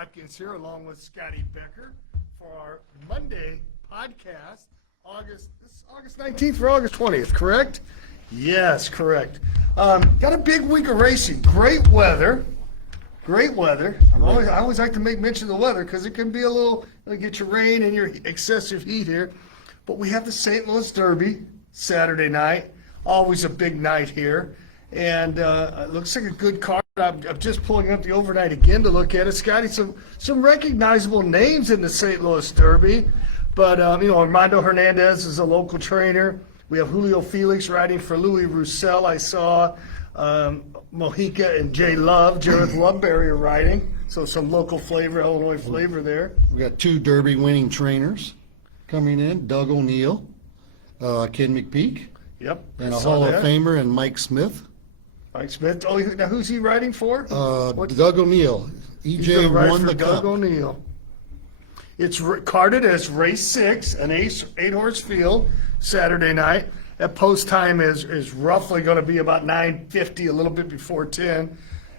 Watkins here along with Scotty Becker for our Monday podcast. This is August 19th or August 20th, correct? Yes, correct. Got a big week of racing. Great weather. Great weather. I always like to make mention of the weather because it can be a little, get your rain and your excessive heat here. But we have the St. Louis Derby Saturday night. Always a big night here. And it looks like a good card. I'm just pulling up the overnight again to look at it. Scotty, some recognizable names in the St. Louis Derby. But, Armando Hernandez is a local trainer. We have Julio Felix riding for Louis Roussel. I saw Mojica and Jay Love, Jareth Loveberry are riding. So some local flavor, Illinois flavor there. We got two Derby winning trainers coming in, Doug O'Neill, Ken McPeak. Yep. And a Hall of Famer and Mike Smith. Mike Smith. Oh, now who's he riding for? Doug O'Neill. EJ won the Cup. Doug O'Neill. It's carded as race 6, an 8-horse field, Saturday night. That post time is roughly going to be about 9:50, a little bit before 10.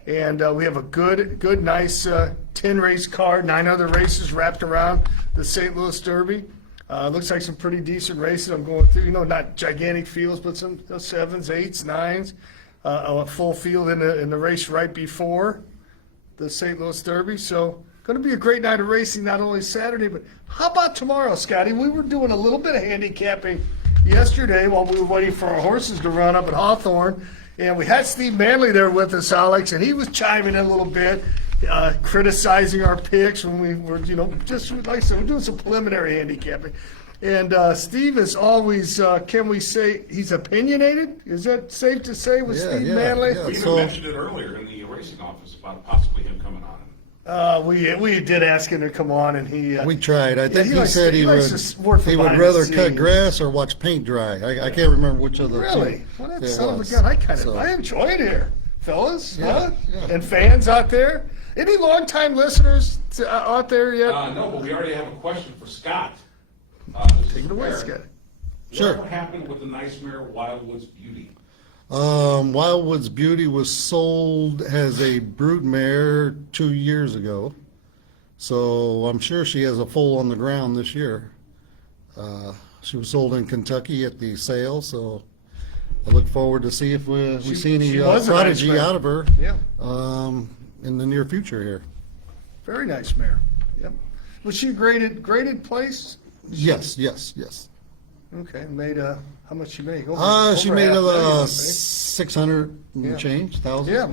And we have a good, nice 10-race card, 9 other races wrapped around the St. Louis Derby. Looks like some pretty decent races I'm going through. Not gigantic fields, but some 7s, 8s, 9s. A full field in the race right before the St. Louis Derby. So going to be a great night of racing, not only Saturday, but how about tomorrow, Scotty? We were doing a little bit of handicapping yesterday while we were waiting for our horses to run up at Hawthorne. And we had Steve Manley there with us, Alex, and he was chiming in a little bit, criticizing our picks when we were, just like I said, we're doing some preliminary handicapping. And Steve is always, can we say, he's opinionated? Is that safe to say with Steve Manley? We even mentioned it earlier in the racing office about possibly him coming on. We did ask him to come on, and he. We tried. I think he said he would rather cut grass or watch paint dry. I can't remember which of the really? two. Well, that son of a gun. I enjoy it here, fellas. Yeah. And fans out there. Any longtime listeners out there yet? No, but we already have a question for Scott. Take it away, Scott. Sure. What happened with the nice mare Wildwood's Beauty? Wildwood's Beauty was sold as a brood mare 2 years ago, so I'm sure she has a foal on the ground this year. She was sold in Kentucky at the sale, so I look forward to see if we see any prodigy out of her in the near future here. Very nice mare. Yep. Was she graded place? Yes. Okay. Made how much she make? She made 600 and change thousand. Yeah.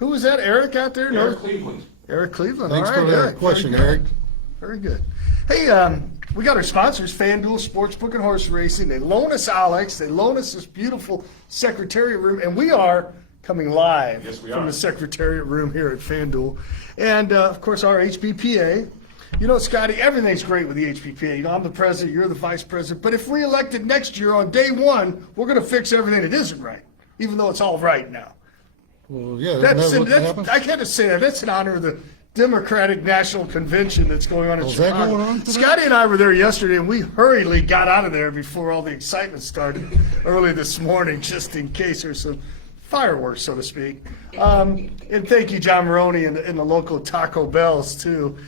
Who was that? Eric out there? Eric Cleveland. Eric Cleveland. Thanks All right, for the Eric. question, Eric. Very good. Hey, we got our sponsors, FanDuel Sportsbook and Horse Racing. They loan us Alex. They loan us this beautiful Secretariat room, and we are coming live from the Secretariat room here at FanDuel. And, of course, our HBPA. Scotty, everything's great with the HBPA. I'm the president, you're the vice president. But if reelected next year on day 1, we're going to fix everything that isn't right, even though it's all right now. Well, yeah, I can't just say that. That's in honor of the Democratic National Convention that's going on in Chicago. Is that going on today? Scotty and I were there yesterday, and we hurriedly got out of there before all the excitement started early this morning, just in case there's some fireworks, so to speak. And thank you, John Maroney and the local Taco Bells, too.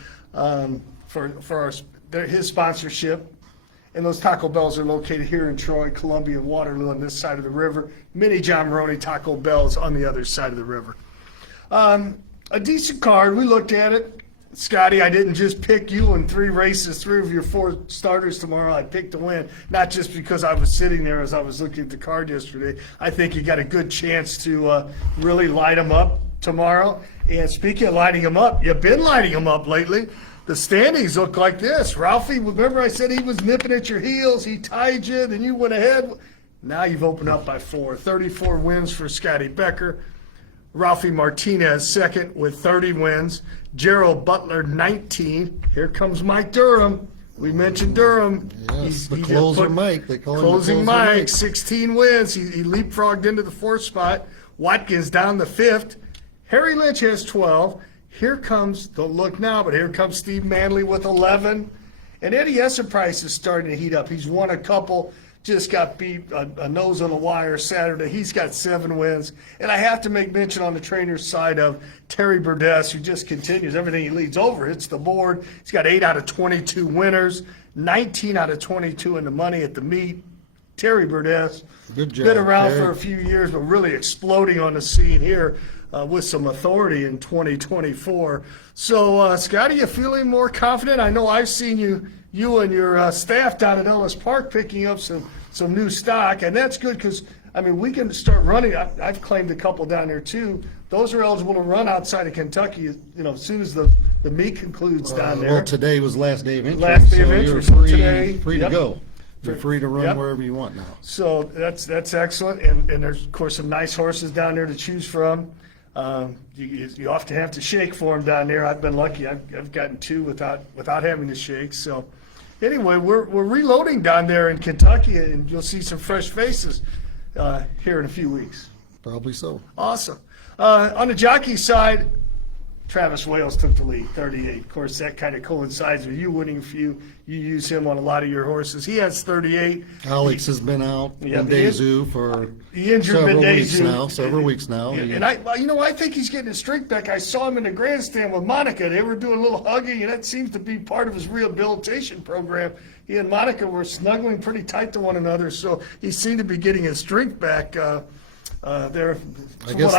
For his sponsorship. And those Taco Bells are located here in Troy, Columbia, Waterloo on this side of the river. Mini John Maroney Taco Bells on the other side of the river. A decent card. We looked at it. Scotty, I didn't just pick you in 3 races, 3 of your 4 starters tomorrow. I picked to win, not just because I was sitting there as I was looking at the card yesterday. I think you got a good chance to really light them up tomorrow. And speaking of lighting them up, you've been lighting them up lately. The standings look like this. Ralphie, remember I said he was nipping at your heels. He tied you, then you went ahead. Now you've opened up by 4. 34 wins for Scotty Becker. Ralphie Martinez second with 30 wins. Gerald Butler 19. Here comes Mike Durham. We mentioned Durham. Yes, the closer Mike. They call him Closing Mike, 16 wins. He leapfrogged into the 4th spot. Watkins down the 5th. Harry Lynch has 12. Here comes, don't look now, but here comes Steve Manley with 11. And Eddie Essenprice is starting to heat up. He's won a couple. just got beat a nose on the wire Saturday. He's got 7 wins. And I have to make mention on the trainer's side of Terry Burdess, who just continues. Everything he leads over hits the board. He's got 8 out of 22 winners, 19 out of 22 in the money at the meet. Terry Burdess, Good job, been around Terry. for a few years, but really exploding on the scene here with some authority in 2024. So, Scotty, you feeling more confident? I know I've seen you and your staff down at Ellis Park picking up some new stock, and that's good because, I mean, we can start running. I've claimed a couple down there too. Those are eligible to run outside of Kentucky, as soon as the meet concludes down there. Well, today was last day of entry. Last day of so entry, you're so free, today- free yep. to go. You're free to run Yep. wherever you want now. So that's excellent, and there's of course some nice horses down there to choose from. You often have to shake for them down there. I've been lucky; I've gotten 2 without having to shake. So anyway, we're reloading down there in Kentucky, and you'll see some fresh faces here in a few weeks. Probably so. Awesome. On the jockey side, Travis Wales took the lead, 38. Of course, that kind of coincides with you winning a few. You use him on a lot of your horses. He has 38. Alex has been out Yeah, in the Dazu for The injured several weeks now. And I think he's getting his strength back. I saw him in the grandstand with Monica. They were doing a little hugging, and that seems to be part of his rehabilitation program. He and Monica were snuggling pretty tight to one another, so he seemed to be getting his strength back there. I guess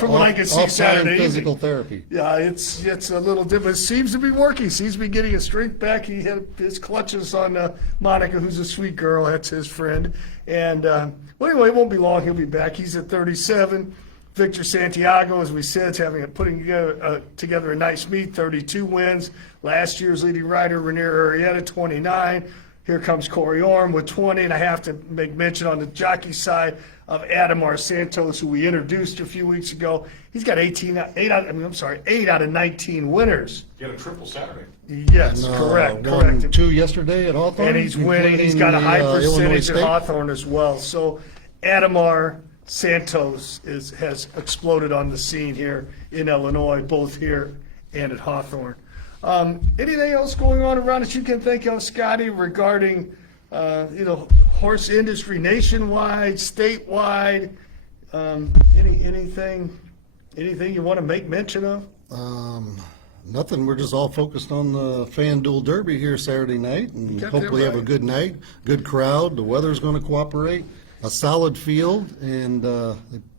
From what I can see off-time Saturday physical evening. therapy. Yeah, it's a little different. It seems to be working. Seems to be getting his strength back. He had his clutches on Monica, who's a sweet girl. That's his friend. And well, anyway, it won't be long. He'll be back. He's at 37. Victor Santiago, as we said, is putting together a nice meet. 32 wins. Last year's leading rider, Rainier Arrieta, 29. Here comes Corey Orm with 20, and I have to make mention on the jockey side of Adamar Santos, who we introduced a few weeks ago. He's got 8 out of 19 winners. He had a triple Saturday. Yes, correct. Won 2 yesterday at Hawthorne. And he's winning. He's got a high percentage at Hawthorne as well. So Adamar Santos has exploded on the scene here in Illinois, both here and at Hawthorne. Anything else going on around that you can think of, Scotty, regarding horse industry nationwide, statewide? Anything you want to make mention of? Nothing. We're just all focused on the FanDuel Derby here Saturday night, and Got that hopefully have a right. good night, good crowd. The weather's going to cooperate. A solid field, and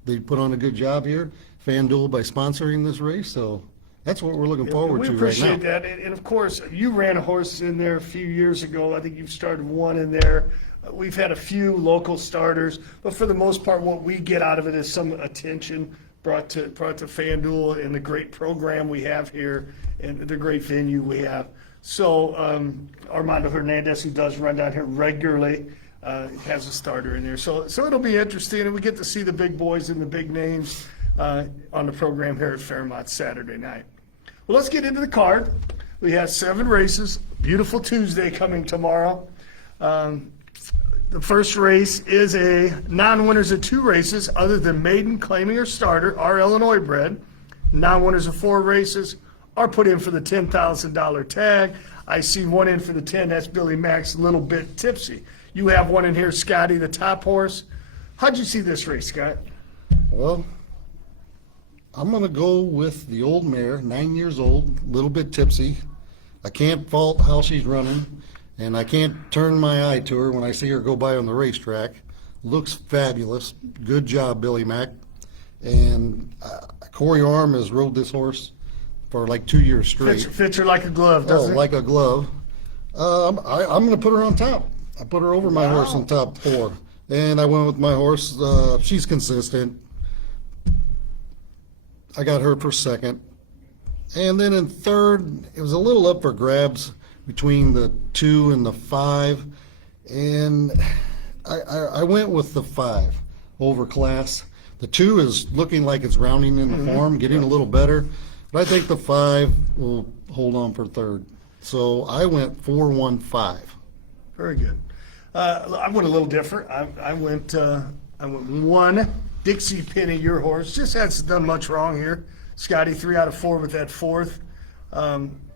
they put on a good job here. FanDuel by sponsoring this race, so that's what we're looking forward We to right appreciate now. that. And of course, you ran a horse in there a few years ago. I think you've started one in there. We've had a few local starters, but for the most part, what we get out of it is some attention brought to FanDuel and the great program we have here and the great venue we have. So Armando Hernandez, who does run down here regularly, has a starter in there. So it'll be interesting, and we get to see the big boys and the big names on the program here at Fairmont Saturday night. Well, let's get into the card. We have 7 races. Beautiful Tuesday coming tomorrow. The first race is a non-winners of 2 races other than maiden, claiming, or starter are Illinois bred. Non-winners of 4 races are put in for the $10,000 tag. I see one in for the 10. That's Billy Mack's Little Bit Tipsy. You have one in here, Scotty, the top horse. How'd you see this race, Scott? Well, I'm going to go with the old mare, 9 years old, little bit tipsy. I can't fault how she's running, and I can't turn my eye to her when I see her go by on the racetrack. Looks fabulous. Good job, Billy Mack. And Corey Arm has rode this horse for like 2 years straight. Fits her like a glove, doesn't it? Like a glove. I'm going to put her on top. I put her over my horse on top 4. And I went with my horse. She's consistent. I got her for second. And then in third, it was a little up for grabs between the 2 and the 5. And I went with the 5 over Class. The 2 is looking like it's rounding into form, getting a little better. But I think the 5 will hold on for third. So I went 4-1-5. Very good. I went a little different. I went 1. Dixie Penny, your horse, just hasn't done much wrong here. Scotty, 3 out of 4 with that 4th.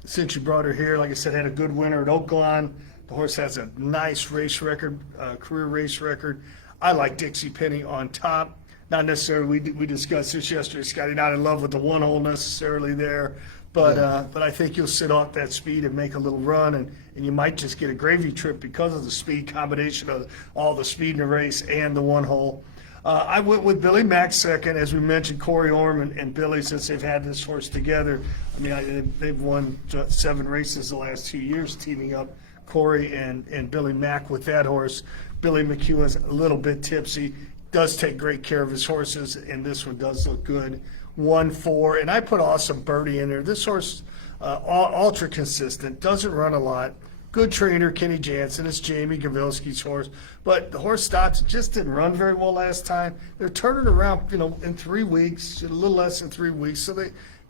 Since you brought her here, like I said, had a good winner at Oaklawn. The horse has a nice race record, career race record. I like Dixie Penny on top. Not necessarily, we discussed this yesterday, Scotty, not in love with the one hole necessarily there, but I think you'll sit off that speed and make a little run, and you might just get a gravy trip because of the speed combination of all the speed in the race and the one hole. I went with Billy Mack second, as we mentioned, Corey Orm and Billy, since they've had this horse together. I mean, they've won 7 races the last 2 years, teaming up Corey and Billy Mack with that horse. Billy McEwen's a little bit tipsy, does take great care of his horses, and this one does look good. 1-4, and I put Awesome Birdie in there. This horse, ultra consistent, doesn't run a lot. Good trainer, Kenny Jansen. It's Jamie Gavilski's horse, but the horse stops. Just didn't run very well last time. They're turning around, in 3 weeks, a little less than 3 weeks. So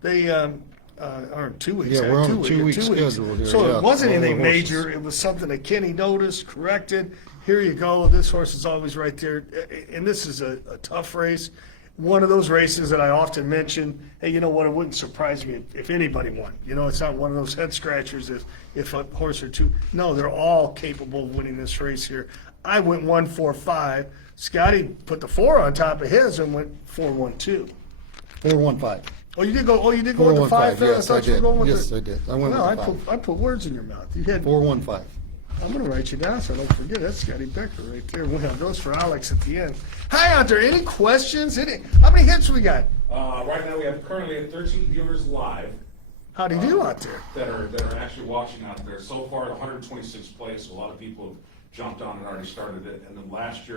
they or 2 weeks. Yeah, we're on a 2 2-week weeks. schedule here, So yeah, it wasn't all the anything horses. major. It was something that Kenny noticed, corrected. Here you go. This horse is always right there, and this is a tough race. One of those races that I often mention, hey, you know what, it wouldn't surprise me if anybody won. It's not one of those head scratchers if a horse or two. No, they're all capable of winning this race here. I went 1-4-5. Scotty put the 4 on top of his and went 4-1-2. 4-1-5. Oh, you did go. Oh, you did go with the 5. 4-1-5. Yes, I did. Yes, I did. I went Well, with the 5. I put words in your mouth. You had. 4-1-5. I'm going to write you down so I don't forget. That's Scotty Becker right there. We'll have those for Alex at the end. Hi, out there. Any questions? How many hits we got? Right now, we have currently 13 viewers live How do you do out there? that are actually watching out there. So far, at 126th place, a lot of people have jumped on and already started it. And then last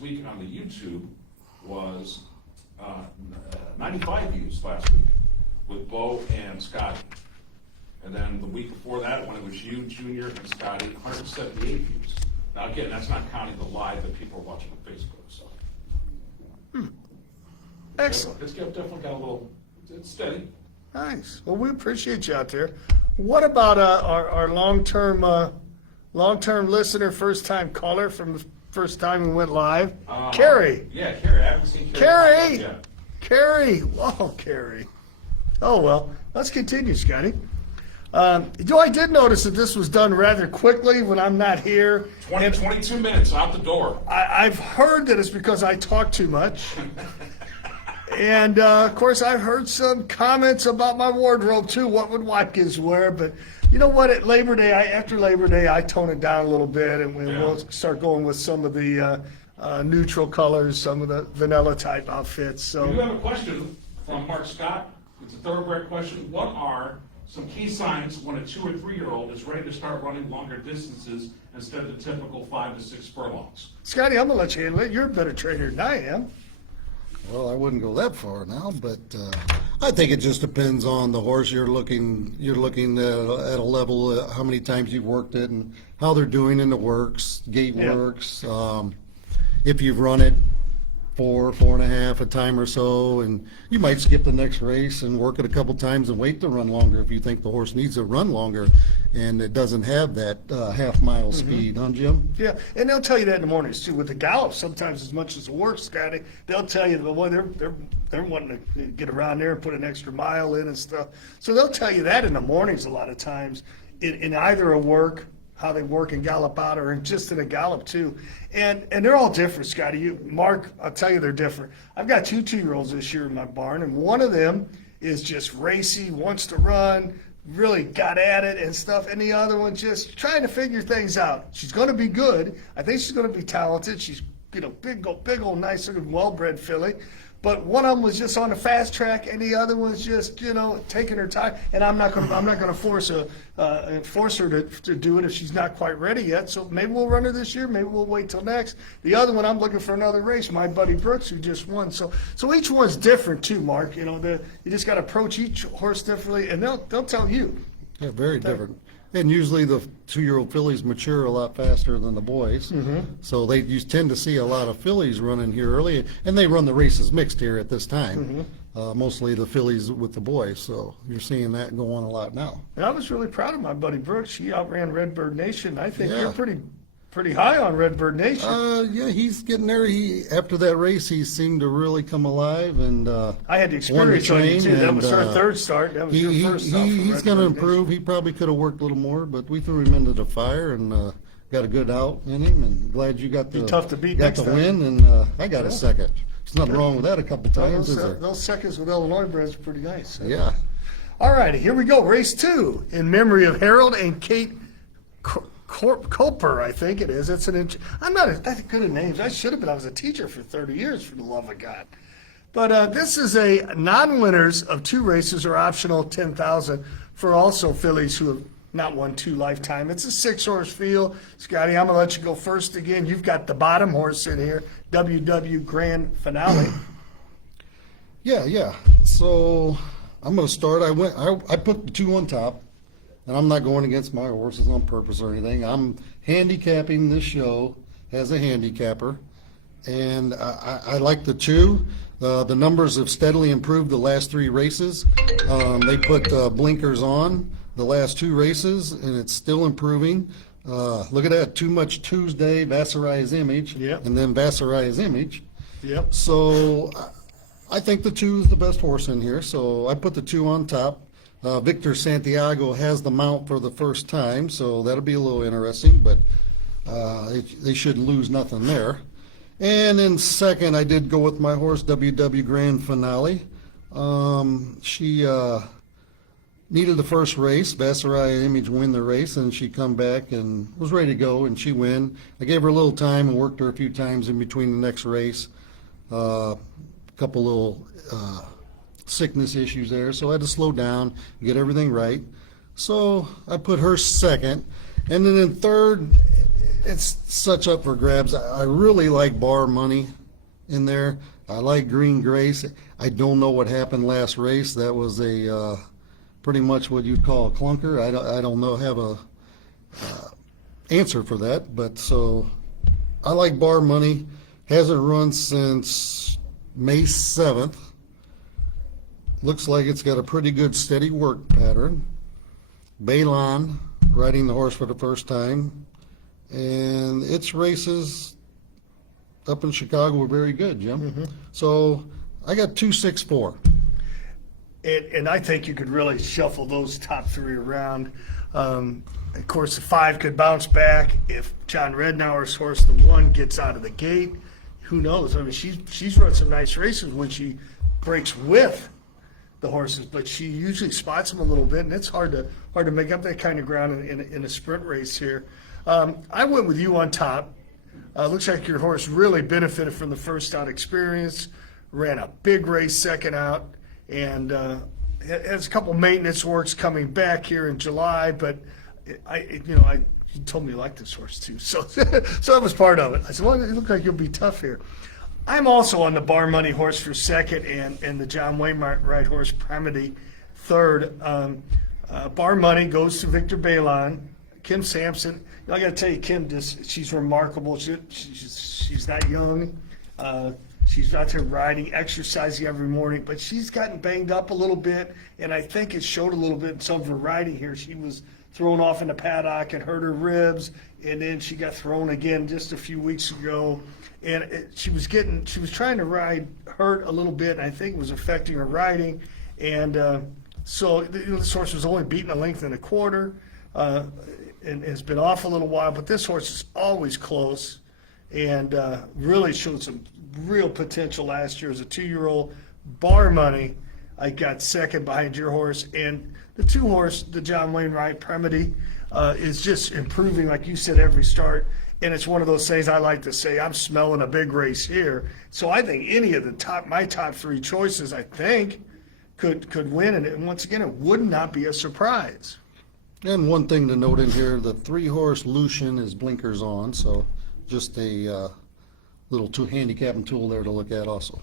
week on the YouTube was 95 views last week with Bo and Scotty. And then the week before that, when it was you, Junior, and Scotty, 178 views. Now, again, that's not counting the live that people are watching on Facebook, so. Excellent. It's definitely got a little, it's steady. Nice. Well, we appreciate you out there. What about our long-term listener, first-time caller from the first time we went live? Carrie. Yeah, Carrie. I haven't seen Carrie. Carrie. Carrie. Whoa, Carrie. Oh, well, let's continue, Scotty. I did notice that this was done rather quickly when I'm not here. 22 minutes out the door. I've heard that it's because I talk too much. And, of course, I've heard some comments about my wardrobe, too. What would Watkins wear? But you know what? After Labor Day, I tone it down a little bit, and we'll start going with some of the neutral colors, some of the vanilla-type outfits. So. We do have a question from Mark Scott. It's a thoroughbred question. What are some key signs when a 2 or 3-year-old is ready to start running longer distances instead of the typical 5 to 6 furlongs? Scotty, I'm going to let you handle it. You're a better trainer than I am. Well, I wouldn't go that far now, but I think it just depends on the horse you're looking at a level, how many times you've worked it and how they're doing in the works, gait works. If you've run it 4.5 a time or so, and you might skip the next race and work it a couple times and wait to run longer if you think the horse needs to run longer and it doesn't have that half-mile speed, huh, Jim? Yeah, and they'll tell you that in the mornings too. With the gallop, sometimes as much as the work, Scotty, they'll tell you, boy, they're wanting to get around there and put an extra mile in and stuff. So they'll tell you that in the mornings a lot of times, in either a work, how they work and gallop out, or just in a gallop too. And they're all different, Scotty. Mark, I'll tell you they're different. I've got 2 2-year-olds this year in my barn, and one of them is just racy, wants to run, really got at it and stuff, and the other one just trying to figure things out. She's going to be good. I think she's going to be talented. She's big old nice looking well-bred filly. But one of them was just on the fast track, and the other was just, taking her time. And I'm not going to force her to do it if she's not quite ready yet. So maybe we'll run her this year. Maybe we'll wait till next. The other one, I'm looking for another race. My buddy Brooks, who just won. So each one's different too, Mark. You just got to approach each horse differently, and they'll tell you. Yeah, very different. And usually the 2-year-old fillies mature a lot faster than the boys. So you tend to see a lot of fillies running here early, and they run the races mixed here at this time. Mostly the fillies with the boys, so you're seeing that go on a lot now. And I was really proud of my buddy Brooks. He outran Redbird Nation. I think you're pretty pretty high on Redbird Nation. Yeah, he's getting there. After that race, he seemed to really come alive, and I had the won the experience on you train, too. That and, was her third start. That was your first start. for he's Redbird going to Nation. improve. He probably could have worked a little more, but we threw him into the fire and got a good out in him. And glad you got the tough to beat got next the time. win, and I got a second. There's nothing wrong with that. A couple times, is there? Those seconds with Illinois breds are pretty nice. Yeah. All righty, here we go. Race 2 in memory of Harold and Kate Koper, I think it is. I'm not that good at names. I should have been. I was a teacher for 30 years, for the love of God. But this is a non-winners of 2 races or optional 10,000 for also fillies who have not won 2 lifetime. It's a 6-horse field. Scotty, I'm going to let you go first again. You've got the bottom horse in here, WW Grand Finale. Yeah. So I'm going to start. I put the 2 on top, and I'm not going against my horses on purpose or anything. I'm handicapping this show as a handicapper, and I like the 2. The numbers have steadily improved the last 3 races. They put blinkers on the last 2 races, and it's still improving. Look at that, Too Much Tuesday, Vassarai's Image, Yep. and then Vassarai's Image. Yep. So I think the 2 is the best horse in here, so I put the 2 on top. Victor Santiago has the mount for the first time, so that'll be a little interesting, but they shouldn't lose nothing there. And in second, I did go with my horse, WW Grand Finale. She needed the first race. Vassarai Image win the race, and she come back and was ready to go, and she win. I gave her a little time and worked her a few times in between the next race. A couple little sickness issues there, so I had to slow down, get everything right. So I put her second. And then in third, it's such up for grabs. I really like Bar Money in there. I like Green Grace. I don't know what happened last race. That was a pretty much what you'd call a clunker. I don't know, have a answer for that. But so I like Bar Money. Hasn't run since May 7th. Looks like it's got a pretty good steady work pattern. Balon riding the horse for the first time. And its races up in Chicago were very good, Jim. Mm-hmm. So I got 264. And I think you could really shuffle those top 3 around. Of course, the 5 could bounce back if John Rednauer's horse, the 1, gets out of the gate. Who knows? I mean, she's run some nice races when she breaks with the horses, but she usually spots them a little bit, and it's hard to make up that kind of ground in a sprint race here. I went with you on top. Looks like your horse really benefited from the first out experience, ran a big race second out, and has a couple maintenance works coming back here in July, but you told me you liked this horse too, so that was part of it. I said, well, it looks like you'll be tough here. I'm also on the Bar Money horse for second, and the John Wainwright horse Primity third. Bar Money goes to Victor Balon. Kim Sampson, I got to tell you, Kim, she's remarkable. She's not young. She's out there riding, exercising every morning, but she's gotten banged up a little bit, and I think it showed a little bit in some of her riding here. She was thrown off in the paddock and hurt her ribs, and then she got thrown again just a few weeks ago. And she was trying to ride hurt a little bit, and I think it was affecting her riding. And so this horse was only beaten a length and a quarter, and has been off a little while. But this horse is always close, and really showed some real potential last year as a 2-year-old. Bar Money, I got second behind your horse, and the 2 horse, the John Wainwright Primity, is just improving, like you said, every start. And it's one of those things I like to say, I'm smelling a big race here. So I think any of my top 3 choices, I think, could win. And once again, it would not be a surprise. And one thing to note in here, the 3-horse Lucian is blinkers on, so just a little handicapping tool there to look at also.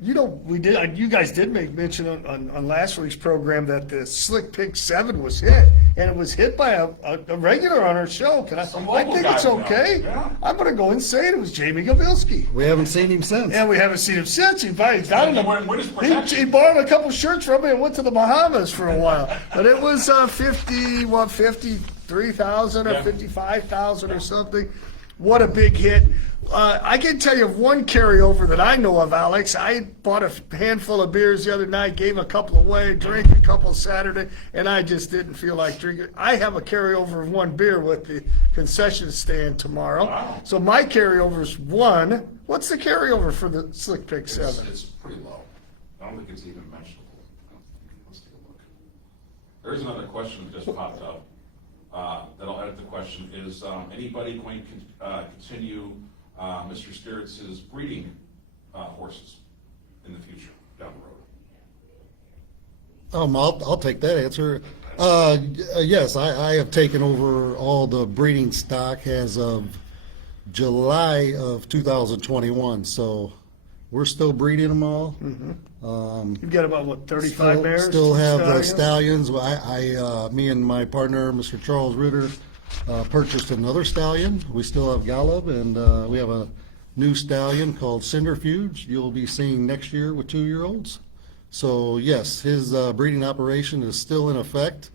You guys did make mention on last week's program that the Slick Pick 7 was hit, and it was hit by a regular on our show. I think it's okay. Yeah. I'm going to go and say it was Jamie Gavilski. We haven't seen him since. And we haven't seen him since. He's out in What is protection? he borrowed a couple shirts from me and went to the Bahamas for a while. But it was 50 53,000 or Yeah. 55,000 or something. What a big hit. I can tell you of one carryover that I know of, Alex. I bought a handful of beers the other night, gave a couple away, drank a couple Saturday, and I just didn't feel like drinking. I have a carryover of one beer with the concession stand tomorrow. Wow. So my carryover's one. What's the carryover for the Slick Pick It's 7? pretty low. I don't think it's even mentionable. Let's take a look. There's another question that just popped up. That'll edit the question. Is anybody going to continue Mr. Sturritz's breeding horses in the future down the road? I'll take that answer. Yes, I have taken over all the breeding stock as of July of 2021, so we're still breeding them all. You've got about, what, 35 Still, bears? still have the stallions? stallions. Me and my partner, Mr. Charles Ritter, purchased another stallion. We still have Golub, and we have a new stallion called Cinderfuge you'll be seeing next year with 2-year-olds. So yes, his breeding operation is still in effect,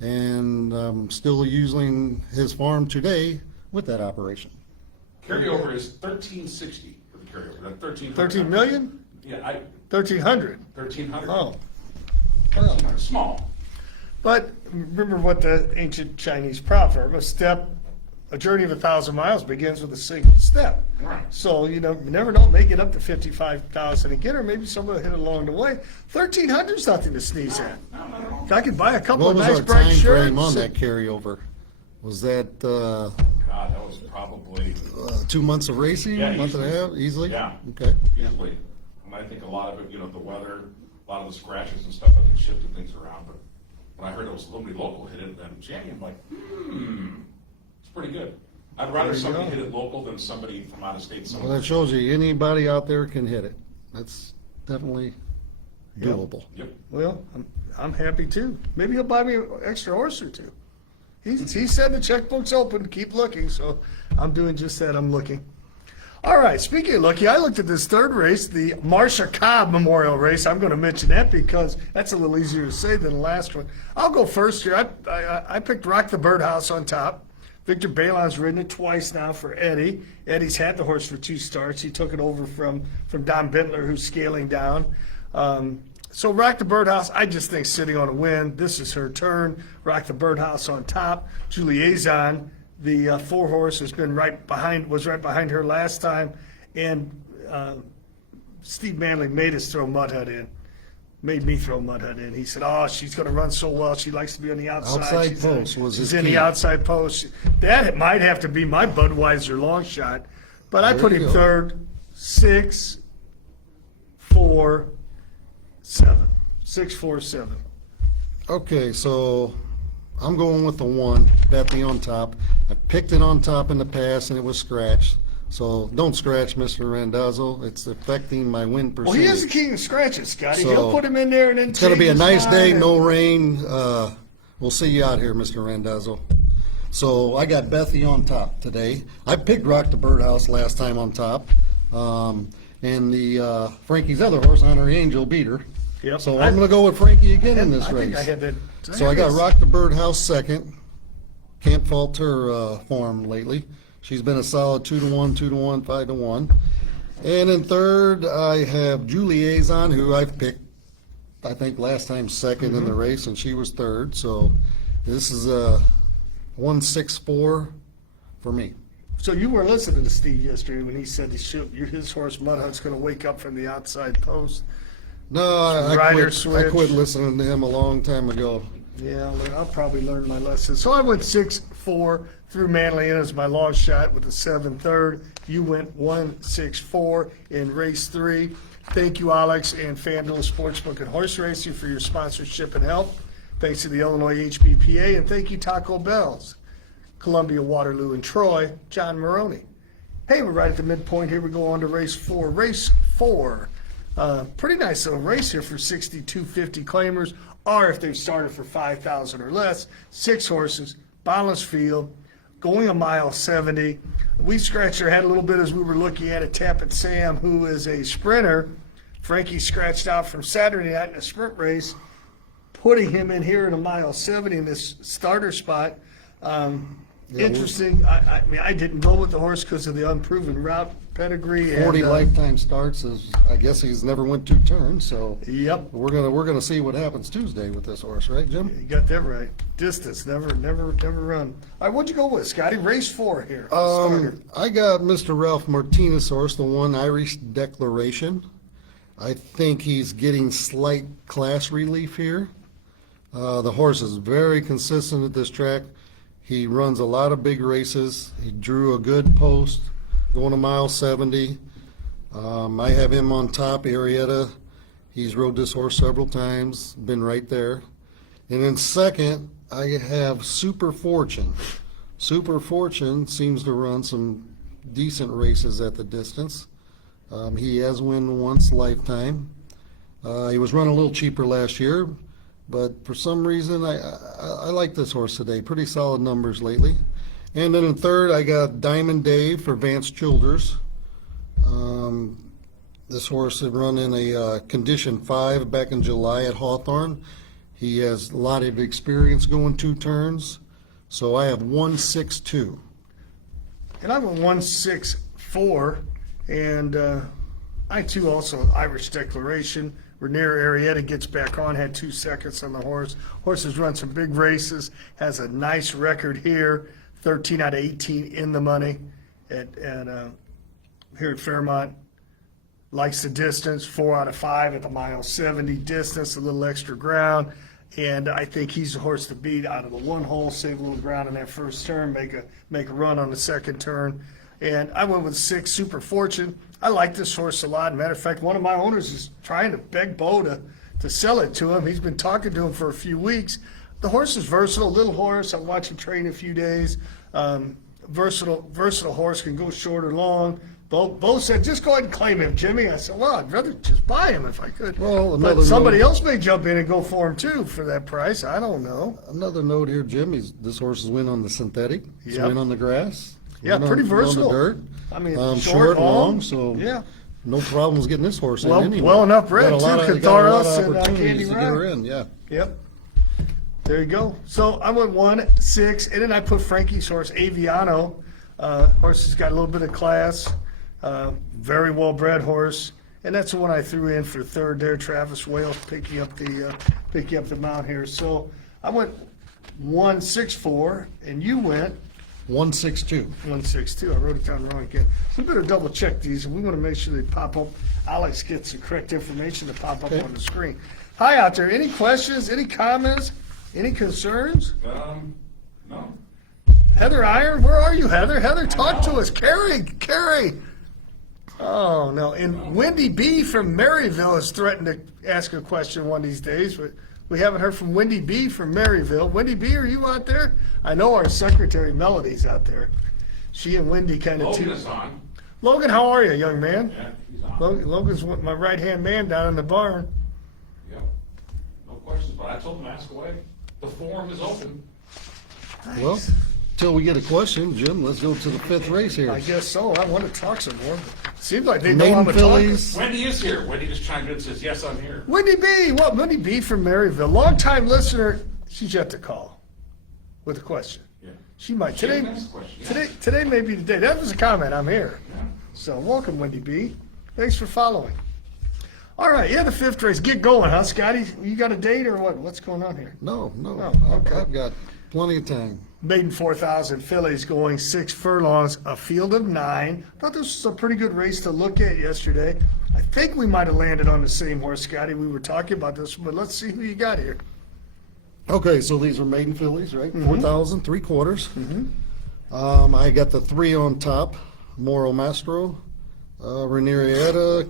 and I'm still using his farm today with that operation. Carryover is 1360 for the carryover. That 13 million? Yeah, 1,300. 1300. Oh. 1300. Small. But remember what the ancient Chinese proverb, a journey of 1,000 miles begins with a single step. Right. So, you never know, may get up to 55,000 again, or maybe someone will hit it along the way. 1,300 is nothing to sneeze at. No, not at all. I could buy a couple What of was nice our bright time shirts. frame on that carryover? Was that God, that was probably 2 months of racing, Yeah, month and a half, easily? Yeah. Okay. easily. And I think a lot of it, the weather, a lot of the scratches and stuff have been shifting things around. But when I heard it was somebody local hit it, then Jamie, I'm like, it's pretty good. I'd rather There you somebody go. hit it local than somebody from out of state. Well, Somewhere. that shows you anybody out there can hit it. That's definitely doable. Yep. Well, I'm happy too. Maybe he'll buy me an extra horse or two. He said the checkbook's open, keep looking, so I'm doing just that, I'm looking. All right, speaking of looking, I looked at this third race, the Marsha Cobb Memorial Race. I'm going to mention that because that's a little easier to say than the last one. I'll go first here. I picked Rock the Birdhouse on top. Victor Balon's ridden it twice now for Eddie. Eddie's had the horse for 2 starts. He took it over from Don Bentler, who's scaling down. So Rock the Birdhouse, I just think sitting on a win. This is her turn. Rock the Birdhouse on top. Juliazon, the 4 horse, was right behind her last time, and Steve Manley made us throw Mudhut in. Made me throw Mudhut in. He said, "Oh, she's going to run so well. She likes to be on the outside. Outside She's post in, was his she's in key. the outside post." That might have to be my Budweiser long shot, but I There put you him go. third. 6, 4, 7. 6, 4, 7. Okay, so I'm going with the 1, Bethy on top. I picked it on top in the past and it was scratched. So don't scratch Mr. Randazzo. It's affecting my win Well, he is the percentage. king of scratches, Scotty. So, He'll put him in there and then It's going to be a change his nice day, mind no and- rain. We'll see you out here, Mr. Randazzo. So I got Bethy on top today. I picked Rock the Birdhouse last time on top. And the Frankie's other horse, Honor Angel, beat her. Yep. So I'm going to go with Frankie again in this I race. think I had that. So I got Rock the Birdhouse second. Can't fault her form lately. She's been a solid 2-1, 2-1, 5-1. And in third, I have Juliazon, who I've picked, I think, last time second in the race, and she was third. So this is a 1-6-4 for me. So you were listening to Steve yesterday when he said his horse Mudhut's going to wake up from the outside post. No, I Rider quit. I switch. quit listening to him a long time ago. Yeah, I'll probably learn my lesson. So I went 6-4, threw Manley in as my long shot with a 7-3. You went 1-6-4 in race 3. Thank you, Alex, and FanDuel Sportsbook and Horse Racing for your sponsorship and help. Thanks to the Illinois HBPA, and thank you, Taco Bell's, Columbia, Waterloo, and Troy, John Maroney. Hey, we're right at the midpoint here. We go on to race 4. Race 4. Pretty nice little race here for 6,250 claimers, or if they've started for 5,000 or less. 6 horses, balanced field, going a mile 70. We scratched our head a little bit as we were looking at it. Tappet Sam, who is a sprinter. Frankie scratched out from Saturday night in a sprint race, putting him in here in a mile 70 in this starter spot. Interesting. I mean, I didn't go with the horse because of the unproven route pedigree. 40 and, lifetime starts is, I guess he's never went 2 turns, so Yep, we're gonna see what happens Tuesday with this horse, right, Jim? you got that right. Distance, never run. All right, what'd you go with, Scotty? Race 4 here. Starter. I got Mr. Ralph Martinez horse, the one Irish Declaration. I think he's getting slight class relief here. The horse is very consistent at this track. He runs a lot of big races. He drew a good post, going a mile 70. I have him on top, Arietta. He's rode this horse several times, been right there. And then second, I have Super Fortune. Super Fortune seems to run some decent races at the distance. He has won once lifetime. He was running a little cheaper last year, but for some reason, I like this horse today. Pretty solid numbers lately. And then in third, I got Diamond Dave for Vance Childers. This horse had run in a condition 5 back in July at Hawthorne. He has a lot of experience going 2 turns. So I have 162. And I went 164, and I too also Irish Declaration. Renier Arietta gets back on, had 2 seconds on the horse. Horse has run some big races, has a nice record here, 13 out of 18 in the money here at Fairmont. Likes the distance, 4 out of 5 at the mile 70 distance, a little extra ground. And I think he's the horse to beat out of the 1 hole, save a little ground in that first turn, make a run on the second turn. And I went with 6, Super Fortune. I like this horse a lot. Matter of fact, one of my owners is trying to beg Bo to sell it to him. He's been talking to him for a few weeks. The horse is versatile, little horse. I watched him train a few days. Versatile horse, can go short or long. Bo said, just go ahead and claim him, Jimmy. I said, well, I'd rather just buy him if I could. Well, but somebody else may jump in and go for him too for that price. I don't know. Another note here, Jim, is this horse is win on the synthetic. He's Yep. win on the grass. Yeah, win pretty on versatile. the dirt. I mean, short, long, long, so yeah. no problems getting this horse Well- in anyway. well enough bred, Got a lot too, of- got a lot Catharos of and, opportunities Candy to get her Ride. in, yeah. Yep. There you go. So I went 1, 6, and then I put Frankie's horse, Aviano. Horse has got a little bit of class. Very well bred horse. And that's the one I threw in for third there. Travis Wales picking up the mount here. So I went 164, and you went 162. 162. I wrote it down wrong again. We better double check these, and we want to make sure they pop up. Alex gets the correct information to pop up Okay. on the screen. Hi out there. Any questions? Any comments? Any concerns? No. Heather Iron, where are you, Heather? Heather, talk to us. Carrie. Oh, no. And Wendy B. from Maryville has threatened to ask a question one of these days, but we haven't heard from Wendy B. from Maryville. Wendy B., are you out there? I know our secretary, Melody's out there. She and Wendy kind of Logan is on. Logan, how are you, young man? Yeah, he's on. Logan's my right-hand man down in the barn. Yep. No questions, but I told him to ask away. The forum is open. Well, till we get a question, Jim, let's go to the 5th race here. I guess so. I want to talk some more. Seems like they know I'm Maiden a talker. fillies. Wendy is here. Wendy just chimed in and says, yes, I'm here. Wendy B. What? Wendy B. from Maryville. Long-time listener. She's yet to call with a question. Yeah. She might. She Today, has a question, yeah. today may be the day. That was a comment. I'm here. Yeah. So welcome, Wendy B. Thanks for following. All right. Yeah, the 5th race. Get going, huh, Scotty? You got a date or what? What's going on here? No. Oh, okay. I've got plenty of time. Maiden 4,000 fillies going 6 furlongs, a field of 9. Thought this was a pretty good race to look at yesterday. I think we might have landed on the same horse, Scotty. We were talking about this, but let's see who you got here. Okay, so these are maiden fillies, right? Mm-hmm. 4,000, 3/4. I got the 3 on top, Moro Mastro, Renier Arietta.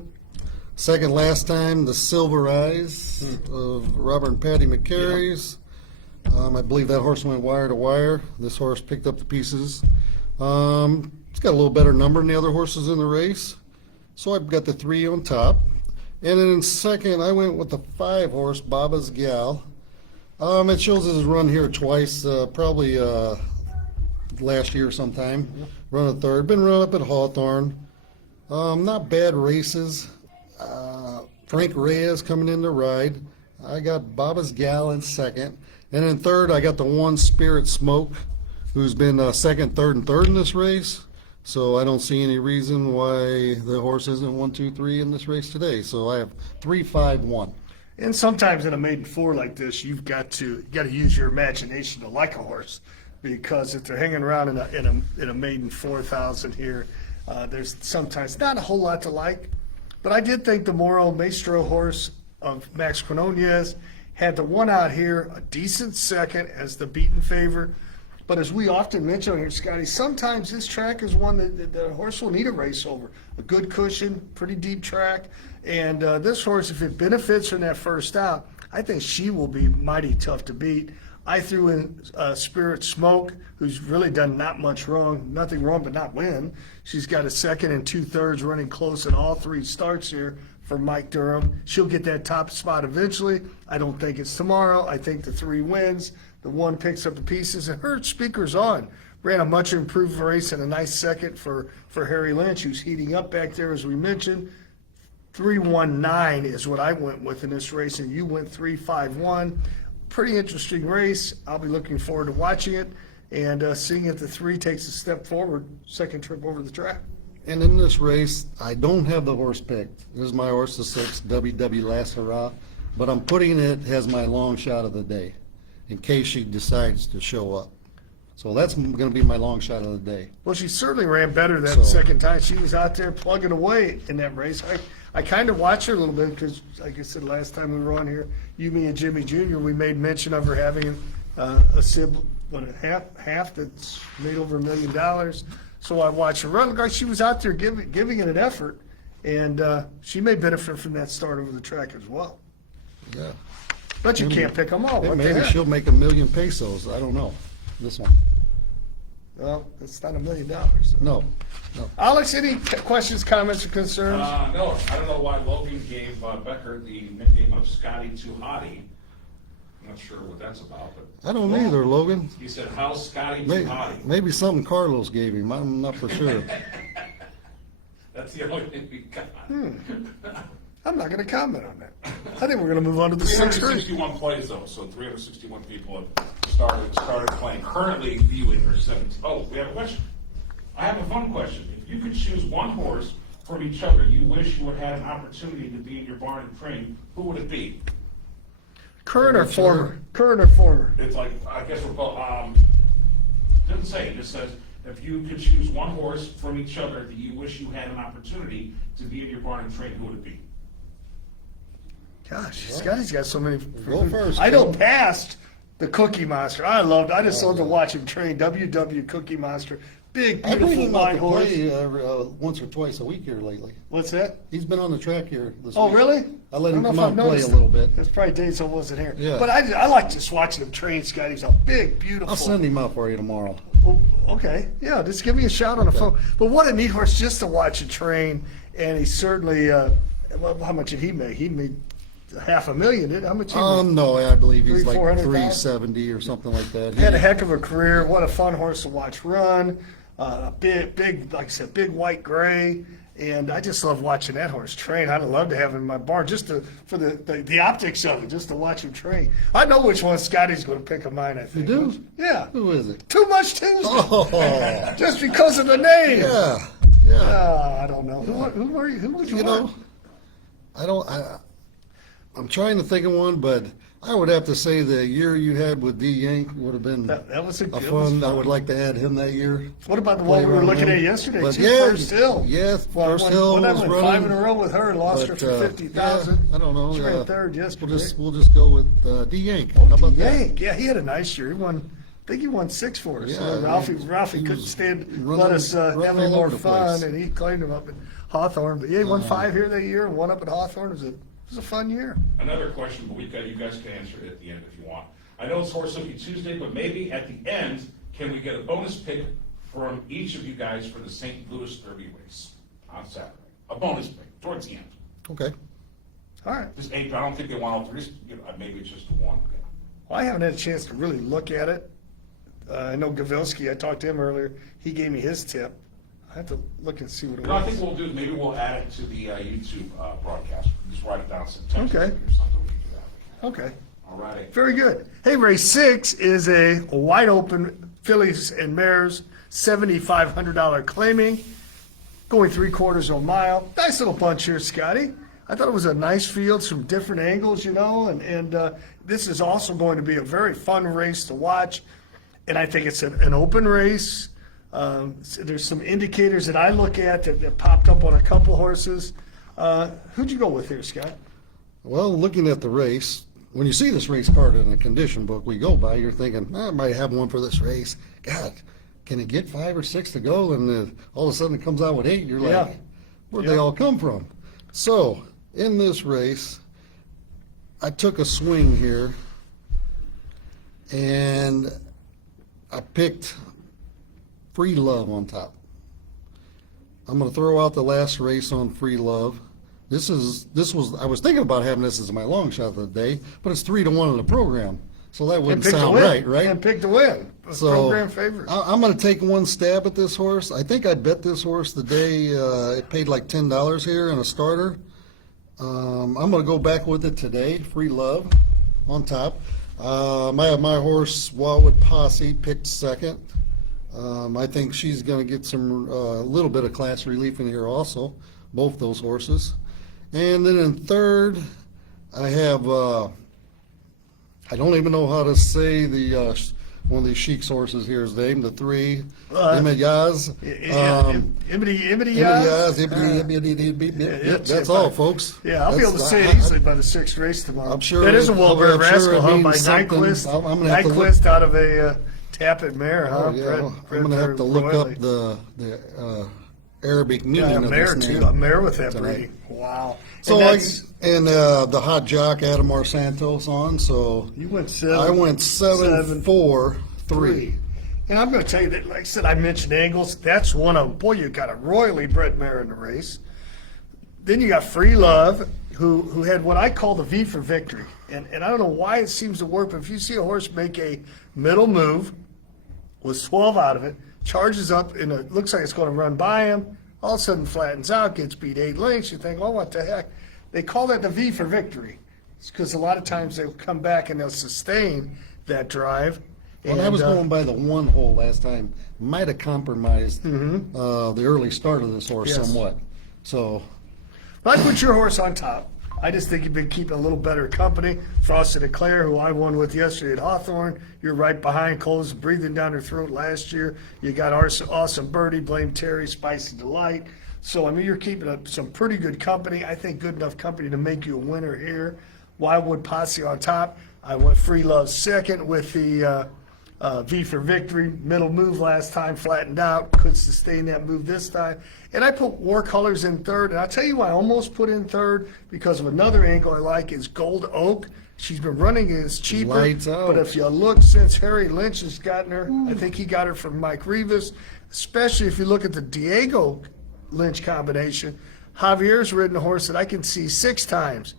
Second last time, the Silver Eyes of Robert and Patty McCary's. I believe that horse went wire to wire. This horse picked up the pieces. It's got a little better number than the other horses in the race. So I've got the 3 on top. And then in second, I went with the 5 horse, Baba's Gal. It shows it has run here twice, probably last year sometime. Run a third. Been run up at Hawthorne. Not bad races. Frank Reyes coming in to ride. I got Baba's Gal in second. And in third, I got the 1 Spirit Smoke who's been second, third, and third in this race. So I don't see any reason why the horse isn't 1, 2, 3 in this race today. So I have 3, 5, 1. And sometimes in a maiden four like this, you've got to use your imagination to like a horse, because if they're hanging around in a maiden 4,000 here, there's sometimes not a whole lot to like. But I did think the Moro Maestro horse of Max Quinonez had the one out here, a decent second as the beaten favorite. But as we often mention here, Scotty, sometimes this track is one that the horse will need a race over. A good cushion, pretty deep track. And this horse, if it benefits from that first out, I think she will be mighty tough to beat. I threw in Spirit Smoke, who's really done not much wrong, nothing wrong but not win. She's got a second and 2/3 running close in all 3 starts here for Mike Durham. She'll get that top spot eventually. I don't think it's tomorrow. I think the 3 wins. The 1 picks up the pieces, and her speaker's on. Ran a much improved race and a nice second for Harry Lynch, who's heating up back there, as we mentioned. 3-1-9 is what I went with in this race, and you went 3-5-1. Pretty interesting race. I'll be looking forward to watching it and seeing if the 3 takes a step forward, second trip over the track. And in this race, I don't have the horse picked. This is my horse, the 6, WW Lassera, but I'm putting it as my long shot of the day in case she decides to show up. So that's going to be my long shot of the day. Well, she certainly ran better that So- second time. She was out there plugging away in that race. I kind of watched her a little bit because, like I said, last time we were on here, you, me, and Jimmy Jr., we made mention of her having a sibling, half that's made over $1 million. So I watched her run. Looked like she was out there giving it an effort, and she may benefit from that start over the track as well. Yeah. But you can't pick them all. What the Maybe heck? she'll make $1 million pesos. I don't know. This one. Well, it's not $1 million. So. No. Alex, any questions, comments, or concerns? No, I don't know why Logan gave Becker the nickname of Scotty Too Hottie. I'm not sure what that's about, but I don't either, Logan. he said, how's Scotty Too Maybe, Hottie? maybe something Carlos gave him. I'm not for sure. That's the only thing we got. I'm not going to comment on that. I think we're going to move on to the 6th race. 361 plays though, so 361 people have started playing. Currently viewing are 17. Oh, we have a question. I have a fun question. If you could choose one horse from each other you wish you would have had an opportunity to be in your barn and train, who would it be? Current or former? Current or former? It's like, I guess we're both, doesn't say, it just says, if you could choose one horse from each other that you wish you had an opportunity to be in your barn and train, who would it be? Gosh, Scotty's got so many. Go first, I know Joe. past the Cookie Monster. I just love to watch him train. WW Cookie Monster. Big, I bring beautiful him out white to horse. play once or twice a week here lately. What's that? He's been on the track here this Oh, week. really? I let him don't come know if out and I've play a noticed little that. bit. It's probably days I wasn't here. Yeah. But I like just watching him train, Scotty. He's a big, beautiful. I'll send him out for you tomorrow. Well, okay, yeah, just give me a shout on the phone. But what a neat horse just to watch him train, and he certainly, well, how much did he make? He made $500,000, didn't he? How much he made? No, I believe he's like 400,000? 370 or something like that. Had a heck of a career. What a fun horse to watch run. Big, like I said, big white gray. And I just love watching that horse train. I'd love to have him in my barn just for the optics of it, just to watch him train. I know which one Scotty's going to pick of mine, I think. You do? Yeah. Who is it? Too Much Tues. Oh, Just because of the name. yeah. I don't know. Who were you? Who would you You know, want? I'm trying to think of one, but I would have to say the year you had with D. Yank would have been That was a good fun. I would like to add him that year. What about the Play one we were around looking him. at yesterday? But Too, yeah, First Hill. yes, Well, First Hill when I was went running. 5 in a row with her, lost her for 50,000. Yeah, I don't know. She ran third yesterday. We'll just go with D. Yank. How about that? Yank, yeah, he had a nice year. He won. I think he won 6 for us. Yeah, Ralphie he couldn't was stand running- let us have running any all more over the fun, place. and he claimed him up in Hawthorne. But yeah, he won 5 here that year, and 1 up at Hawthorne. It was a fun year. Another question, but you guys can answer it at the end if you want. I know it's Horse Hooky Tuesday, but maybe at the end, can we get a bonus pick from each of you guys for the St. Louis Derby race on Saturday? A bonus pick towards the end. Okay. All right. Just 8, I don't think they want all 3, maybe it's just 1. Well, I haven't had a chance to really look at it. I know Gavilski, I talked to him earlier. He gave me his tip. I have to look and see what it No, I was. think what we'll do, maybe we'll add it to the YouTube broadcast. Just write it down, some text Okay. or something. We can do that. Okay. All righty. Very good. Hey, race 6 is a wide open fillies and mares, $7,500 claiming, going 3/4 of a mile. Nice little bunch here, Scotty. I thought it was a nice field, some different angles, and this is also going to be a very fun race to watch. And I think it's an open race. So there's some indicators that I look at that popped up on a couple horses. Who'd you go with here, Scott? Well, looking at the race, when you see this race card in the condition book we go by, you're thinking, I might have one for this race. God, can it get 5 or 6 to go? And all of a sudden it comes out with 8. You're like, Yeah. where'd Yeah. they all come from? So, in this race, I took a swing here, and I picked Free Love on top. I'm going to throw out the last race on Free Love. I was thinking about having this as my long shot of the day, but it's 3-1 in the program, so that wouldn't pick to sound win. right? And pick to win. So Program favorite. I'm going to take one stab at this horse. I think I bet this horse the day it paid like $10 here in a starter. I'm going to go back with it today. Free Love on top. My horse Wildwood Posse picked second. I think she's going to get some little bit of class relief in here also. Both those horses. And then in third, I have I don't even know how to say the one of these Sheik's horses here's name, the 3, Imayaz. That's all, folks. Yeah, I'll be able to say it easily by the 6th race tomorrow. I'm sure That is a well-bred I'm sure rascal, it huh? means By something. Nyquist. I'm gonna have to look- Nyquist out of a Tapit mare, huh? Oh, yeah. I'm going to have to look up the Arabic meaning a of mare this too. name. A mare with that tonight. breeding. Wow. So And the hot jock Adamar Santos on. So you went 7. I went 7, 4, 3. And I'm going to tell you that, like I said, I mentioned angles. That's one of them. Boy, you got a royally bred mare in the race. Then you got Free Love, who had what I call the V for victory. And I don't know why it seems to work, but if you see a horse make a middle move, with 12 out of it, charges up, and it looks like it's going to run by him, all of a sudden flattens out, gets beat 8 lengths, you think, well, what the heck? They call that the V for victory. It's because a lot of times they'll come back and they'll sustain that drive. When I was going by the 1 hole last time, might have compromised the early start of this horse Yes. somewhat. So I put your horse on top. I just think you've been keeping a little better company. Frosted Eclair, who I won with yesterday at Hawthorne, you're right behind. Cole's breathing down her throat last year. You got Awesome Birdie, Blame Terry, Spicy Delight. So, I mean, you're keeping some pretty good company. I think good enough company to make you a winner here. Wildwood Posse on top. I went Free Love second with the V for victory. Middle move last time, flattened out. Could sustain that move this time. And I put War Colors in third. And I'll tell you why I almost put in third, because of another angle I like is Gold Oak. She's been running as cheaper. Lights out. But if you look, since Harry Lynch has gotten her, I think he got her from Mike Rivas, especially if you look at the Diego Lynch combination. Javier's ridden a horse that I can see 6 times.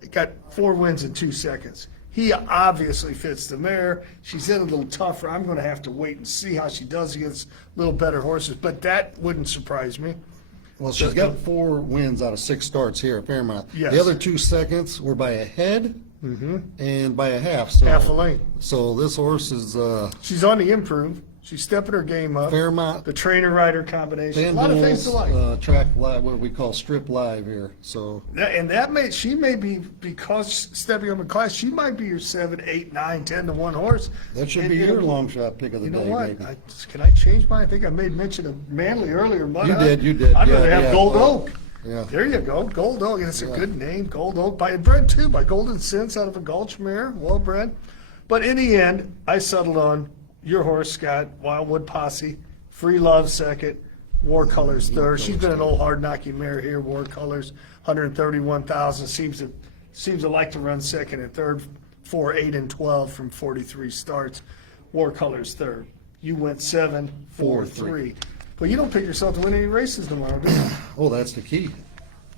It got 4 wins in 2 seconds. He obviously fits the mare. She's in a little tougher. I'm going to have to wait and see how she does against a little better horses, but that wouldn't surprise me. well, she's got 4 wins out of 6 starts here at Fairmount. Yes. The other 2 seconds were by a head and by a half. So, Half a length. So this horse is She's on the improve. She's stepping her game up. Fairmount. The trainer-rider combination. A lot of things to like. Track live, what we call strip live here. So And she may be, because stepping up in class, she might be your 7, 8, 9, 10 to 1 horse. that should And be you your know- long shot pick of the You know day, what? maybe. Can I change mine? I think I made mention of Manly earlier. But You did. I'd rather Yeah, have yeah. Gold Oak. Yeah. There you go, Gold Oak. It's a good name, Gold Oak. Bred too by Golden Sense out of a Gulch mare, well bred. But in the end, I settled on your horse, Scott, Wildwood Posse, Free Love second, War Colors third. She's been an old hard knocking mare here. War Colors, 131,000. Seems to like to run second and third. 4, 8, and 12 from 43 starts. War Colors third. You went 7, 4, 3. But you don't pick yourself to win any races tomorrow, do you? Oh, that's the key.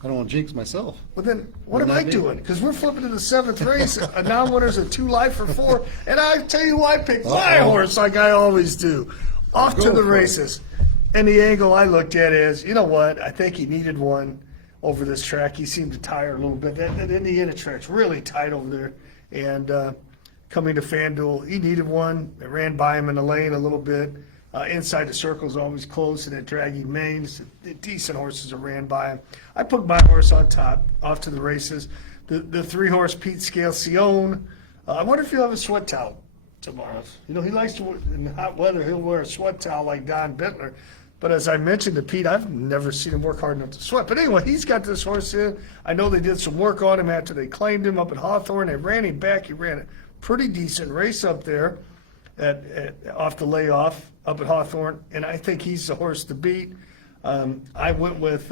I don't want to jinx myself. Well, then, what am Wouldn't I that be- doing? Because we're flipping to the 7th race. A non-winner's a 2 life for 4. And I tell you why I picked my Uh-oh. horse like I always do. Off to Go the for it. races. And the angle I looked at is, you know what? I think he needed one over this track. He seemed to tire a little bit. That Indiana track's really tight over there. And coming to FanDuel. He needed one. I ran by him in the lane a little bit. Inside the circle is always close, and at dragging mains, decent horses are ran by him. I put my horse on top, off to the races. The 3-horse Pete Scale Sion. I wonder if he'll have a sweat towel tomorrow. You know, he likes to, in hot weather, he'll wear a sweat towel like Don Bittler. But as I mentioned to Pete, I've never seen him work hard enough to sweat. But anyway, he's got this horse in. I know they did some work on him after they claimed him up at Hawthorne. They ran him back. He ran a pretty decent race up there off the layoff up at Hawthorne. And I think he's the horse to beat. I went with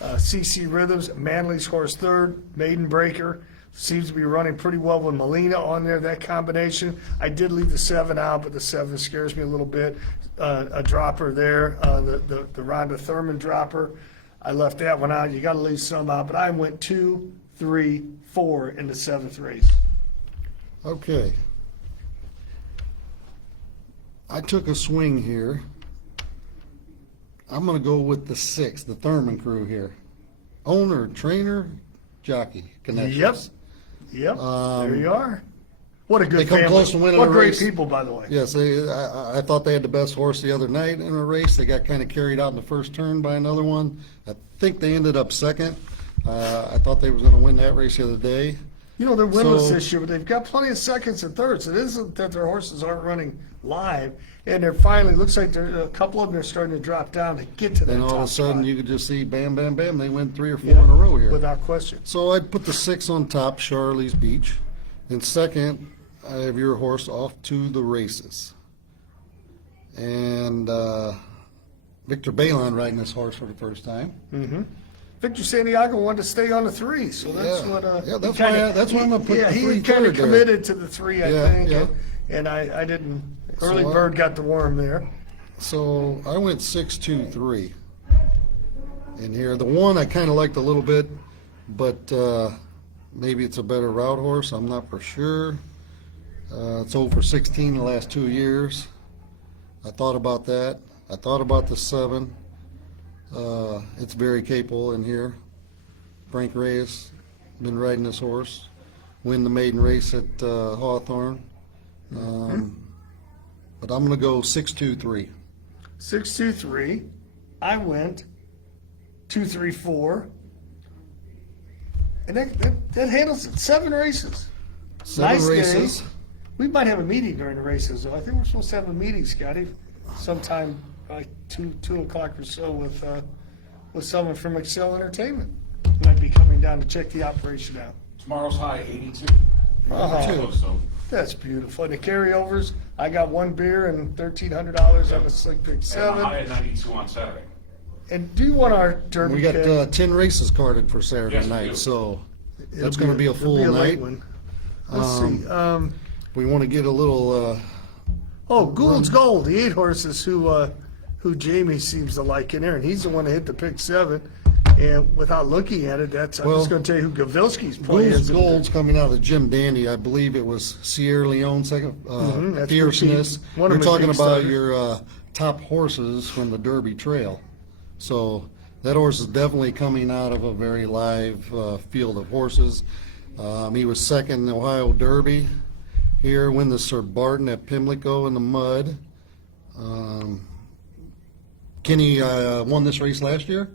CC Rhythms, Manley's horse third, Maiden Breaker. Seems to be running pretty well with Molina on there, that combination. I did leave the 7 out, but the 7 scares me a little bit. A dropper there, the Rhonda Thurman dropper. I left that one out. You got to leave some out, but I went 2, 3, 4 in the 7th race. Okay. I took a swing here. I'm going to go with the 6, the Thurman crew here. Owner, trainer, jockey connections. Yep. There you are. What a good They come family. close to winning What a great race. people, by the way. Yes, I thought they had the best horse the other night in a race. They got kind of carried out in the first turn by another one. I think they ended up second. I thought they was going to win that race the other day. You know, they're winless So- this year, but they've got plenty of seconds and thirds. It isn't that their horses aren't running live, and they're finally, looks like a couple of them are starting to drop down to get to that Then top all of a sudden, spot. you could just see bam, bam, bam. They win 3 or 4 Yeah, in a row here. without question. So I'd put the 6 on top, Charlie's Beach. And second, I have your horse off to the races. And Victor Balon riding this horse for the first time. Victor Santiago wanted to stay on the 3, so that's Yeah. what. Yeah, that's why I'm gonna put the 3 he kind of third there. committed to the 3, I Yeah, think, yeah. and I didn't. Early So, bird got the worm there. So I went 6, 2, 3 in here. The 1 I kind of liked a little bit, but maybe it's a better route horse. I'm not for sure. It's over 16 the last 2 years. I thought about that. I thought about the 7. It's very capable in here. Frank Reyes been riding this horse. Win the maiden race at Hawthorne. But I'm going to go 6, 2, 3. 6, 2, 3. I went 2, 3, 4. And that handles it. 7 races. 7 Nice races. day. We might have a meeting during the races, though. I think we're supposed to have a meeting, Scotty, sometime like 2 o'clock or so with someone from Excel Entertainment. Might be coming down to check the operation out. Tomorrow's high, 82. Uh-huh. So That's beautiful. And the carryovers, I got 1 beer and $1,300 on a Slick Pick and the 7. high at 92 on Saturday. And do you want our Derby We got pick? 10 races carded for Saturday Yes, we night, do. so It'll that's going to be a it'll full late night. one. Let's see. We want to get a little. Gould's Gold, the 8 horses who Jamie seems to like in there, and he's the one that hit the pick 7. And without looking at it, I'm Well, just going to tell you who Gavilski's playing. Gould's Gold's coming out of Jim Dandy. I believe it was Sierra Leone second. that's Fierceness. McPeak. One of You're talking McPeak's about starters. your top horses from the Derby Trail. So that horse is definitely coming out of a very live field of horses. He was second in the Ohio Derby. Here, win the Sir Barton at Pimlico in the mud. Kenny won this race last year,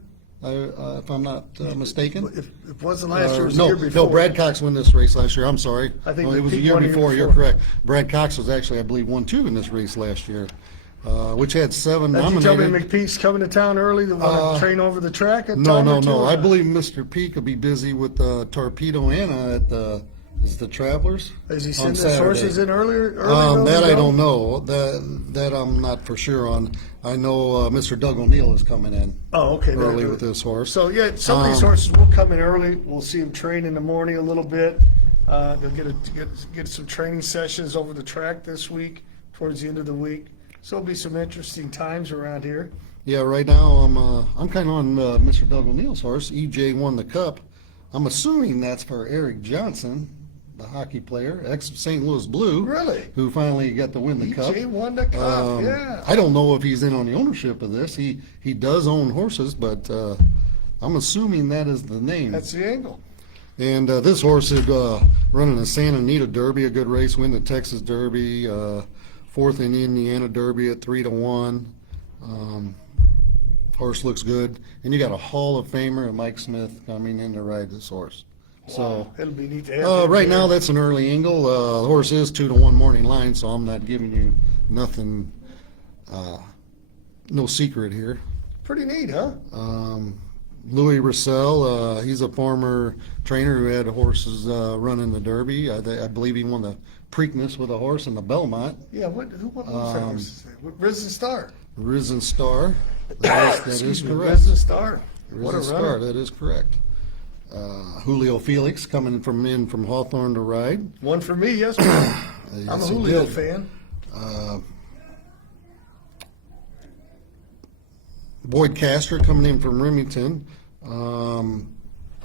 if I'm not mistaken. If it wasn't last year, it was the No, year before. no, Brad Cox won this race last year. I'm sorry. I think No, it was the McPeak year won the year before. You're before. correct. Brad Cox was actually, I believe, 1-2 in this race last year, which had 7 Did you tell me nominated. McPeak's coming to town early to want to train over the track? No. I believe Mr. Peak will be busy with Torpedo Anna at the Travelers. Is he on sending his Saturday. horses in early That to I go? don't know. That I'm not for sure on. I know Mr. Doug O'Neill is coming in Oh, okay. early They're- with this horse. So, yeah, some of these horses will come in early. We'll see them train in the morning a little bit. They'll get some training sessions over the track this week, towards the end of the week. So it'll be some interesting times around here. Yeah, right now I'm kind of on Mr. Doug O'Neill's horse. EJ won the Cup. I'm assuming that's for Eric Johnson, the hockey player, ex-St. Louis Blue. Really? Who finally got to win the Cup. EJ won the Cup, yeah. I don't know if he's in on the ownership of this. He does own horses, but I'm assuming that is the name. That's the angle. And this horse had run in the Santa Anita Derby, a good race, win the Texas Derby, fourth in Indiana Derby at 3-1. Horse looks good, and you got a Hall of Famer, Mike Smith, coming in to ride this horse. So It'll be neat to have him right there. now that's an early angle. The horse is 2-1 morning line, so I'm not giving you nothing, no secret here. Pretty neat, huh? Louis Russell, he's a former trainer who had horses run in the Derby. I believe he won the Preakness with a horse in the Belmont. Yeah, what was that horse's name? Risen Star. Risen Star. That is Excuse me, correct. Risen Star. What a Risen runner. Star, that is correct. Julio Felix coming from Hawthorne to ride. One for me yesterday. I'm a Yes, he Julio did. fan. Boyd Castor coming in from Remington.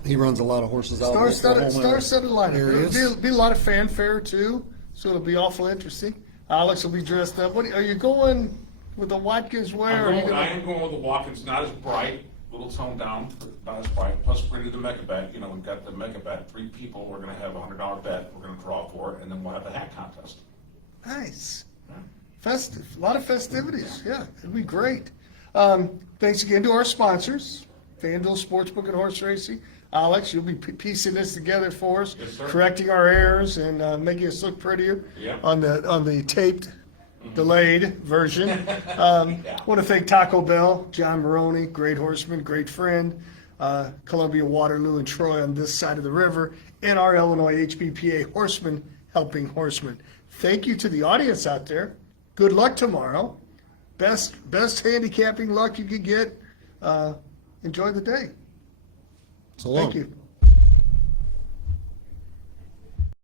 He runs a lot of horses out of Star-studded lineup. areas. It'll be a lot of fanfare too, so it'll be awful interesting. Alex will be dressed up. Are you going with the Watkins wear? Or are you I gonna, am going with the Watkins, not as bright, little toned down, not as bright. Plus, we're gonna do the mega bet. You know, we've got the mega bet. 3 people. We're gonna have $100 bet. We're gonna draw for it, and then we'll have the hat contest. nice, festive, a lot of festivities. Yeah, it'll be great. Thanks again to our sponsors, FanDuel Sportsbook and Horse Racing. Alex, you'll be piecing this together for us, Yes, sir. correcting our errors and making us look prettier Yeah. on the taped, delayed version. Want to thank Taco Bell, John Maroney, great horseman, great friend, Columbia, Waterloo, and Troy on this side of the river, and our Illinois HBPA Horsemen Helping Horsemen. Thank you to the audience out there. Good luck tomorrow. Best handicapping luck you could get. Enjoy the day. So long. Thank you.